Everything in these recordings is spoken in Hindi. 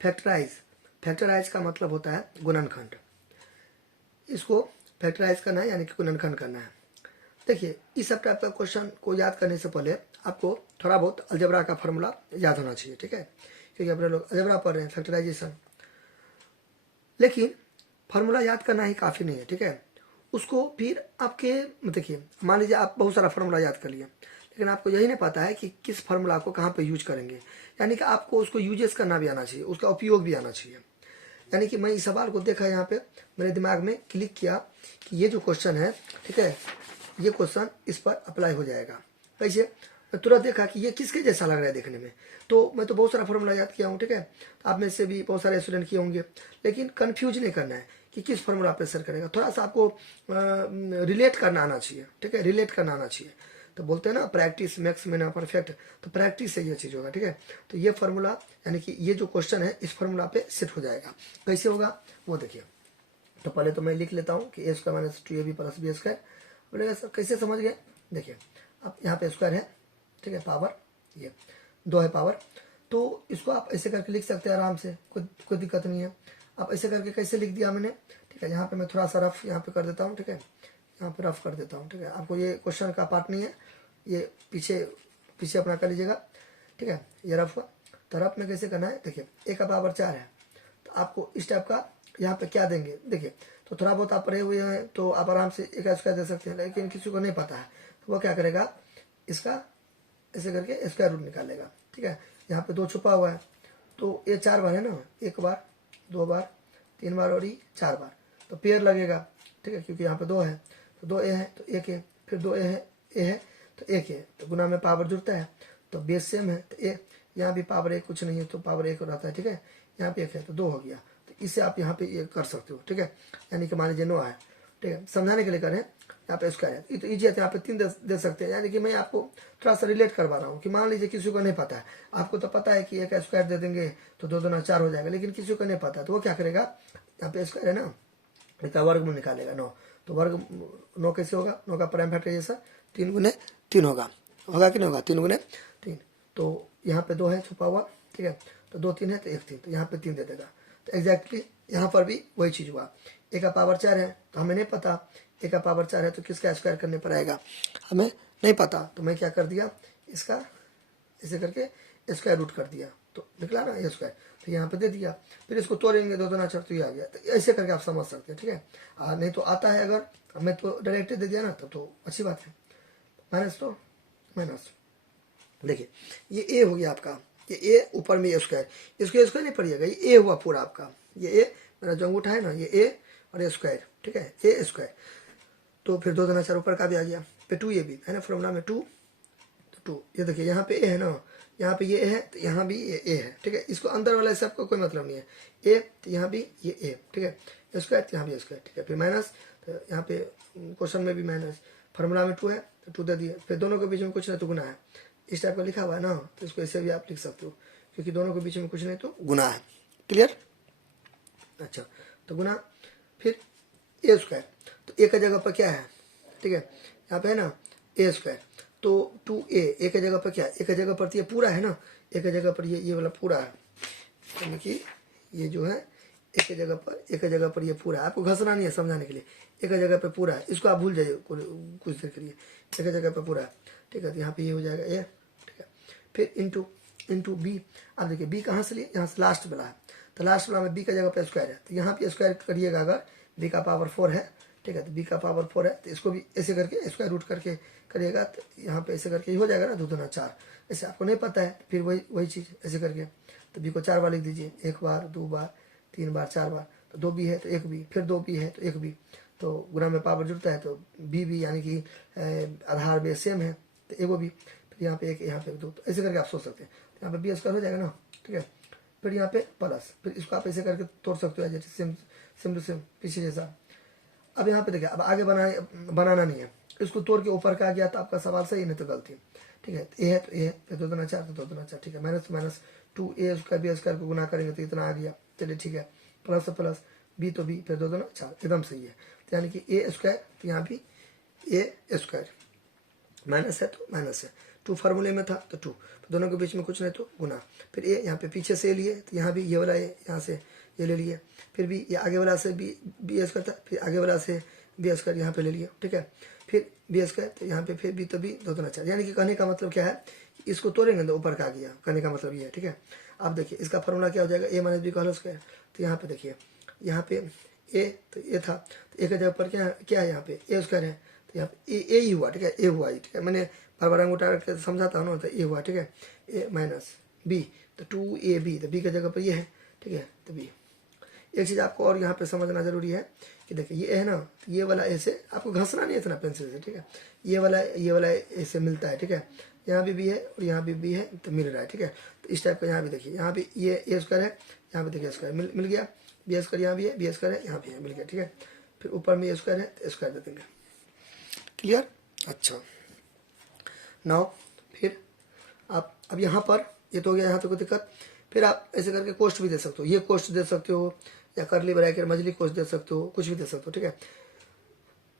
फैक्टराइज, फैक्टराइज का मतलब होता है गुणनखंड। इसको फैक्टराइज करना है यानी कि गुणनखंड करना है। देखिए इस सब टाइप का क्वेश्चन को याद करने से पहले आपको थोड़ा बहुत अलजेब्रा का फॉर्मूला याद होना चाहिए, ठीक है, क्योंकि अपने लोग अलजेब्रा पढ़ रहे हैं, फैक्टराइजेशन। लेकिन फार्मूला याद करना ही काफ़ी नहीं है, ठीक है। उसको फिर आपके देखिए मान लीजिए आप बहुत सारा फार्मूला याद कर लिए, लेकिन आपको यही नहीं पता है कि किस फार्मूला को कहाँ पे यूज करेंगे, यानी कि आपको उसको यूजेस करना भी आना चाहिए, उसका उपयोग भी आना चाहिए। यानी कि मैं इस सवाल को देखा यहाँ पे मेरे दिमाग में क्लिक किया कि ये जो क्वेश्चन है, ठीक है, ये क्वेश्चन इस पर अप्लाई हो जाएगा। कैसे? मैं तुरंत देखा कि ये किसके जैसा लग रहा है देखने में, तो मैं तो बहुत सारा फॉर्मूला याद किया हूँ, ठीक है। आप में से भी बहुत सारे स्टूडेंट किए होंगे, लेकिन कंफ्यूज नहीं करना है कि किस फॉर्मूला पे असर करेगा। थोड़ा सा आपको रिलेट करना आना चाहिए, ठीक है, रिलेट करना आना चाहिए। तो बोलते हैं ना प्रैक्टिस मेक्स मैन परफेक्ट, तो प्रैक्टिस से ये चीज़ होगा, ठीक है। तो ये फार्मूला यानी कि ये जो क्वेश्चन है इस फार्मूला पे सेट हो जाएगा। कैसे होगा वो देखिए। तो पहले तो मैं लिख लेता हूँ कि a² - 2ab + b²। बोलेगा सर कैसे समझ गए? देखिए अब यहाँ पे स्क्वायर है, ठीक है, पावर ये 2 है पावर, तो इसको आप ऐसे करके लिख सकते हैं आराम से, कोई दिक्कत नहीं है। आप ऐसे करके कैसे लिख दिया मैंने, ठीक है। यहाँ पे मैं थोड़ा सा रफ यहाँ पे कर देता हूँ, ठीक है, यहाँ पे रफ कर देता हूँ, ठीक है। आपको ये क्वेश्चन का पार्ट नहीं है, ये पीछे अपना कर लीजिएगा, ठीक है। ये रफ हुआ, तो रफ में कैसे करना है देखिए, a का पावर 4 है, तो आपको इस टाइप का यहाँ पे क्या देंगे देखिए। तो थोड़ा बहुत आप पढ़े हुए हैं तो आप आराम से a का स्क्वायर दे सकते हैं, लेकिन किसी को नहीं पता है तो वो क्या करेगा, इसका ऐसे करके स्क्वायर रूट निकालेगा, ठीक है। यहाँ पे 2 छुपा हुआ है, तो ये 4 बार है ना, 1 बार 2 बार 3 बार और ये 4 बार, तो पेयर लगेगा, ठीक है, क्योंकि यहाँ पे 2 है तो 2 a है तो 1 है, फिर 2 a है तो 1 है, तो गुना में पावर जुड़ता है तो बेस सेम है, तो यहाँ भी पावर 1 कुछ नहीं है तो पावर 1 रहता है, ठीक है। यहाँ पे 1 है तो 2 हो गया, तो इससे आप यहाँ पे ये कर सकते हो, ठीक है। यानी कि मान लीजिए 9 है, ठीक है, समझाने के लिए करें। यहाँ पे स्क्वायर है, ये तो ईजी है, तो यहाँ पे 3 दे सकते हैं। यानी कि मैं आपको थोड़ा सा रिलेट करवा रहा हूँ कि मान लीजिए किसी को नहीं पता है, आपको तो पता है कि एक स्क्वायर दे देंगे तो 2 दूना 4 हो जाएगा, लेकिन किसी को नहीं पता तो वो क्या करेगा, यहाँ पे स्क्वायर है ना, इसका वर्गमूल निकालेगा 9, तो वर्ग 9 कैसे होगा, 9 का प्राइम फैक्टर जैसा 3 गुने 3 होगा कि नहीं होगा, 3 गुने 3, तो यहाँ पे 2 है छुपा हुआ, ठीक है, तो 2 3 है तो 1 3, तो यहाँ पे 3 दे देगा। तो एग्जैक्टली यहाँ पर भी वही चीज़ हुआ, a का पावर 4 है तो हमें नहीं पता a का पावर 4 है तो किसका स्क्वायर करने पर आएगा, हमें नहीं पता, तो मैं क्या कर दिया, इसका ऐसे करके स्क्वायर रूट कर दिया, तो निकला ना ये स्क्वायर, तो यहाँ पे दे दिया। फिर इसको तोड़ेंगे 2 दूना 4 तो ये आ गया, तो ऐसे करके आप समझ सकते हैं, ठीक है। नहीं तो आता है अगर मैं तो डायरेक्ट दे दिया ना तो अच्छी बात है, माइनस तो माइनस। देखिए ये ए हो गया आपका, ये ए ऊपर में स्क्वायर, इसको स्क्वायर नहीं पड़िएगा, ये ए हुआ पूरा आपका, ये ए मेरा जो अंगूठा है ना ये ए और ये स्क्वायर, ठीक है, ए स्क्वायर। तो फिर 2 दूना 4 ऊपर का भी आ गया, फिर 2 ये भी है ना फॉर्मूला में 2, तो 2 ये देखिए यहाँ पे ए है ना, यहाँ पे ये है तो यहाँ भी ये ए है, ठीक है। इसको अंदर वाला सब का कोई मतलब नहीं है, ए तो यहाँ भी ये ए, ठीक है, स्क्वायर तो यहाँ भी स्क्वायर, ठीक है। फिर माइनस, तो यहाँ पे क्वेश्चन में भी माइनस, फार्मूला में 2 है तो 2 दे दिए, फिर दोनों के बीच में कुछ नहीं तो गुना है, इस टाइप का लिखा हुआ है ना, तो इसको ऐसे भी आप लिख सकते हो, क्योंकि दोनों के बीच में कुछ नहीं तो गुना है, क्लियर। अच्छा तो गुना, फिर ए स्क्वायर, तो ए का जगह पर क्या है, ठीक है, यहाँ पे है ना ए स्क्वायर, तो 2a, ए के जगह पर क्या है, ए के जगह पर तो ये पूरा है ना, ए के जगह पर ये वाला पूरा है, यानी कि ये जो है ए के जगह पर ये पूरा है, आपको घसना नहीं है समझाने के लिए, ए के जगह पर पूरा है, इसको आप भूल जाइए कुछ देर के लिए, ए के जगह पर पूरा है, ठीक है। तो यहाँ पे ये हो जाएगा ए, ठीक है। फिर इंटू बी, आप देखिए बी कहाँ से लिए, यहाँ से लास्ट वाला है, तो लास्ट वाला में बी का जगह पर स्क्वायर है, तो यहाँ पे स्क्वायर करिएगा अगर बी का पावर 4 है, ठीक है, तो बी का पावर 4 है तो इसको भी ऐसे करके स्क्वायर रूट करके करिएगा, तो यहाँ पे ऐसे करके हो जाएगा ना 2 दूना 4, ऐसे आपको नहीं पता है फिर वही चीज़ ऐसे करके, तो बी को 4 बार लिख दीजिए, 1 बार 2 बार 3 बार 4 बार, तो 2 बी है तो 1 बी, फिर 2 बी है तो 1 बी, तो गुना में पावर जुड़ता है तो बी यानी कि आधार बेस सेम है तो एगो बी, फिर यहाँ पे 1 यहाँ पे 2, तो ऐसे करके आप सोच सकते हैं, तो यहाँ पे बी स्क्वायर हो जाएगा ना, ठीक है। फिर यहाँ पे प्लस, फिर इसको आप ऐसे करके तोड़ सकते हो जैसे सेम टू सेम पीछे जैसा। अब यहाँ पे देखिए अब आगे बनाना नहीं है, इसको तोड़ के ऊपर का आ गया तो आपका सवाल सही, नहीं तो गलती, ठीक है। ए है तो ए है, फिर 2 दूना 4 तो 2 दूना 4, ठीक है, माइनस तो minus 2a square B square को गुना करेंगे तो इतना आ गया, चलिए ठीक है, प्लस तो प्लस, बी तो बी, फिर 2 दूना 4, एकदम सही है। तो यानी कि ए स्क्वायर, तो यहाँ भी ए स्क्वायर, माइनस है तो माइनस है, टू फार्मूले में था तो टू, दोनों के बीच में कुछ नहीं तो गुना। फिर ए यहाँ पे पीछे से लिए तो यहाँ भी ये वाला ए यहाँ से ये ले लिए, फिर भी ये आगे वाला से बी स्क्वायर था, फिर आगे वाला से बी स्क्वायर यहाँ पे ले लिया, ठीक है। फिर बी स्क्वायर तो यहाँ पे फिर बी तो बी, दो तो चार, यानी कि कहने का मतलब क्या है, इसको तोड़ेंगे तो ऊपर का आ गया, कहने का मतलब ये है, ठीक है। अब देखिए इसका फॉर्मूला क्या हो जाएगा, ए माइनस बी का होल स्क्वायर। तो यहाँ पे देखिए यहाँ पे ए तो ए था, तो ए का जगह पर क्या है यहाँ पे ए स्क्वायर है, तो यहाँ पे ए ही हुआ, ठीक है, ए हुआ, ठीक है। मैंने बार बार अंगूठा रख के समझाता हूँ ना, तो ए हुआ, ठीक है। ए माइनस बी तो 2ab, तो बी की जगह पर ये है, ठीक है। तो बी, एक चीज़ आपको और यहाँ पे समझना जरूरी है कि देखिए ये है ना, तो ये वाला ए से आपको घसना नहीं है इतना पेंसिल से, ठीक है। ये वाला ए से मिलता है, ठीक है। यहाँ भी है और यहाँ भी बी है, तो मिल रहा है, ठीक है। तो इस टाइप का यहाँ भी देखिए, यहाँ भी ये ए स्क्वायर है, यहाँ पे देखिए स्क्वायर मिल गया, बी स्क्वायर यहाँ भी है, बी स्क्वायर है यहाँ भी है, मिल गया, ठीक है। फिर ऊपर में ए स्क्वायर है तो स्क्वायर दे देंगे, क्लियर। अच्छा नाउ फिर आप अब यहाँ पर ये तो हो गया, यहाँ तक कोई दिक्कत। फिर आप ऐसे करके कोस्ट भी दे सकते हो, ये कोस्ट दे सकते हो या करली ब्रैकेट मजली कोस्ट दे सकते हो, कुछ भी दे सकते हो, ठीक है।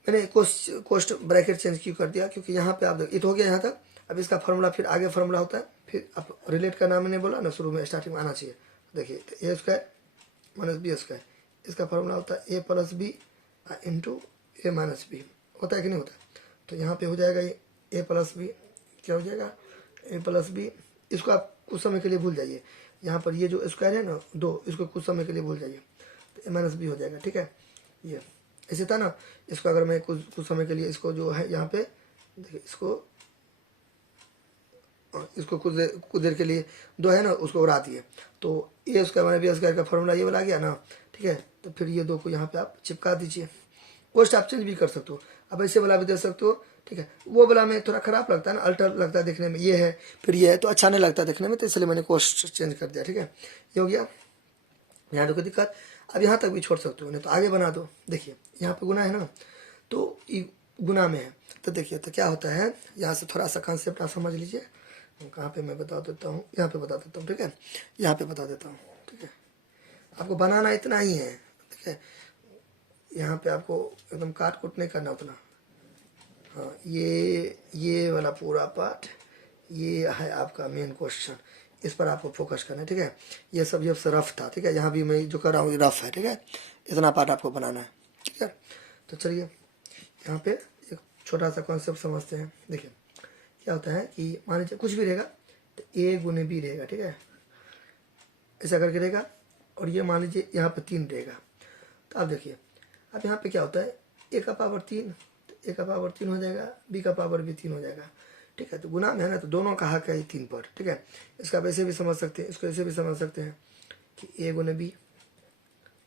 मैंने कोस्ट ब्रैकेट चेंज क्यों कर दिया, क्योंकि यहाँ पे आप देखिए ये तो हो गया यहाँ तक। अब इसका फॉर्मूला फिर आगे फॉर्मूला होता है, फिर आप रिलेट का नाम मैंने बोला ना शुरू में, स्टार्टिंग में आना चाहिए। देखिए ए स्क्वायर माइनस बी स्क्वायर, इसका फॉर्मूला होता है ए प्लस बी इंटू ए माइनस बी, होता है कि नहीं होता है। तो यहाँ पे हो जाएगा ये ए प्लस बी, क्या हो जाएगा ए प्लस बी, इसको आप कुछ समय के लिए भूल जाइए, यहाँ पर ये जो स्क्वायर है ना दो, इसको कुछ समय के लिए भूल जाइए, तो ए माइनस बी हो जाएगा, ठीक है। ये ऐसे था ना, इसको अगर मैं कुछ समय के लिए इसको जो है यहाँ पे देखिए इसको कुछ देर के लिए दो है ना उसको उड़ा दिए, तो ए स्क्वायर माइनस बी स्क्वायर का फॉर्मूला ये वाला गया ना, ठीक है। तो फिर ये दो को यहाँ पे आप चिपका दीजिए। कोस्ट आप चेंज भी कर सकते हो, अब ऐसे वाला भी दे सकते हो, ठीक है। वो वाला में थोड़ा खराब लगता है ना, अल्टर लगता है देखने में, ये है फिर ये है तो अच्छा नहीं लगता देखने में, तो इसलिए मैंने कोस्ट चेंज कर दिया, ठीक है। ये हो गया, यहाँ तो कोई दिक्कत। अब यहाँ तक भी छोड़ सकते हो, नहीं तो आगे बना दो। देखिए यहाँ पे गुना है ना, तो ये गुना में है, तो देखिए तो क्या होता है, यहाँ से थोड़ा सा कॉन्सेप्ट आप समझ लीजिए। कहाँ पे मैं बता देता हूँ, यहाँ पे बता देता हूँ, ठीक है। यहाँ पे बता देता हूँ, ठीक है। आपको बनाना इतना ही है, ठीक है। यहाँ पे आपको एकदम काट कुट नहीं करना उतना। हाँ ये वाला पूरा पार्ट ये है आपका मेन क्वेश्चन, इस पर आपको फोकस करना है, ठीक है। ये सब रफ था, ठीक है। यहाँ भी मैं जो कर रहा हूँ ये रफ है, ठीक है। इतना पार्ट आपको बनाना है, ठीक है। तो चलिए यहाँ पे एक छोटा सा कॉन्सेप्ट समझते हैं। देखिए क्या होता है कि मान लीजिए कुछ भी रहेगा तो ए गुने बी रहेगा, ठीक है, ऐसा करके रहेगा। और ये मान लीजिए यहाँ पे 3 रहेगा, तो आप देखिए अब यहाँ पे क्या होता है, ए का पावर 3, तो ए का पावर 3 हो जाएगा, बी का पावर भी 3 हो जाएगा, ठीक है। तो गुना में है ना, तो दोनों का हक है 3 पर, ठीक है। इसका आप ऐसे भी समझ सकते हैं, इसको ऐसे भी समझ सकते हैं कि ए गुने बी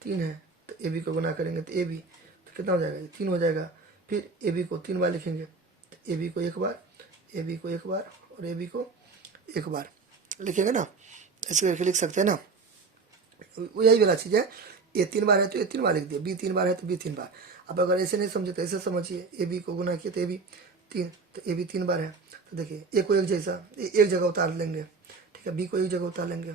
3 है, तो ए बी को गुना करेंगे तो ए बी, तो कितना हो जाएगा 3 हो जाएगा। फिर ए बी को 3 बार लिखेंगे, तो ए बी को 1 बार, ए बी को 1 बार और ए बी को 1 बार लिखेंगे ना, ऐसे करके लिख सकते हैं ना। यही वाला चीज़ है, ए 3 बार है तो ए 3 बार लिख दिए, बी 3 बार है तो बी 3 बार। अब अगर ऐसे नहीं समझे तो ऐसे समझिए, ए बी को गुना किए तो ए बी 3, तो ए बी 3 बार है, तो देखिए ए को एक जैसा एक जगह उतार लेंगे, ठीक है, बी को एक जगह उतार लेंगे,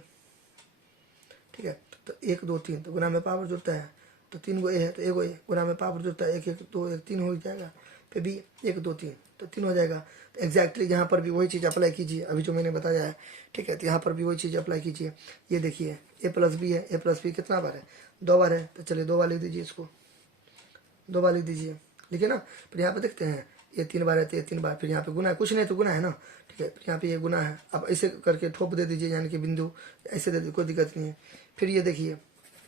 ठीक है। तो 1 2 3 तो गुना में पावर जुड़ता है, तो 3 गो ए है तो एगो ए, गुना में पावर जुड़ता है 1 1 2 1 3 हो जाएगा। फिर बी 1 2 3 तो 3 हो जाएगा। तो एग्जैक्टली यहाँ पर भी वही चीज़ अप्लाई कीजिए अभी जो मैंने बताया है, ठीक है। तो यहाँ पर भी वही चीज़ अप्लाई कीजिए। ये देखिए ए प्लस बी है, ए प्लस बी कितना बार है 2 बार है, तो चलिए 2 बार लिख दीजिए, इसको 2 बार लिख दीजिए, लिखिए ना। फिर यहाँ पे देखते हैं ये 3 बार है तो ये 3 बार, फिर यहाँ पे गुना है, कुछ नहीं तो गुना है ना, ठीक है। फिर यहाँ पे ये गुना है, अब ऐसे करके ठोप दे दीजिए, यानी कि बिंदु ऐसे दे दीजिए, कोई दिक्कत नहीं है। फिर ये देखिए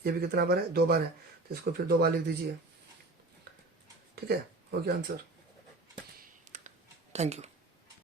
ये भी कितना बार है 2 बार है, तो इसको फिर 2 बार लिख दीजिए, ठीक है। हो गया आंसर, थैंक यू।